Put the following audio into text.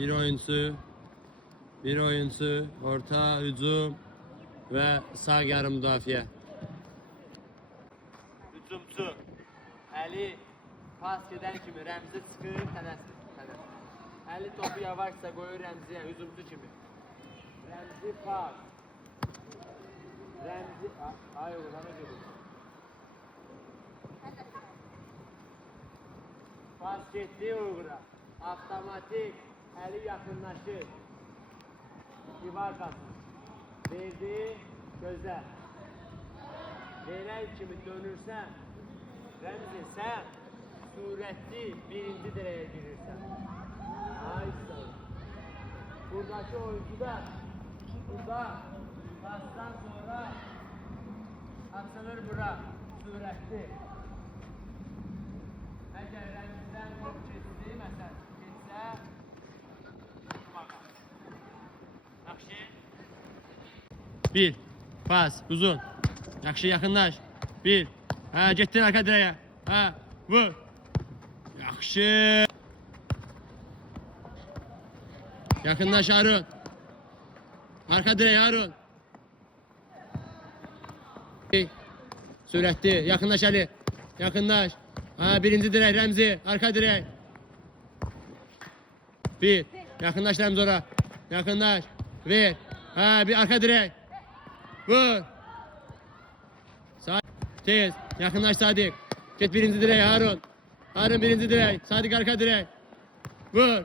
Bir oyuncu, orta hücum ve sağ yarım müdafiə. Hücumçu. Əli pas gedən kimi Rəmzi çıxır, tələsir. Əli topu yavaşsa qoyur Rəmziyə, hücumçu kimi. Rəmzi pas. Rəmzi... Ay oğul, hana gedir? Pas getdi uğra. Avtomatik. Əli yaxınlaşır. Divar qatır. Verdi, gözlər. Verən kimi dönürsən, Rəmzi, sən sürətli birinci dirəyə girirsən. Ay sağ. Buradakı oyuncu da burada pasdan sonra atılır bura, sürətli. Əgər Rəmzdən top keçdi, məsələn, keçsə, yaxşı. Bir, pas, uzun. Yaxşı, yaxınlaş. Bir, getdin arka dirəyə. Vur. Yaxşı. Yaxınlaş Harun. Arka dirəyə Harun. Sürətli, yaxınlaş Əli. Yaxınlaş. Birinci dirək Rəmzi, arka dirək. Bir, yaxınlaş Rəmzi ora. Yaxınlaş. Ver. Bir arka dirək. Vur. Tez, yakınlaş Sadık. Get birinci direk Harun. Harun birinci direk. Sadık arka direk. Vur.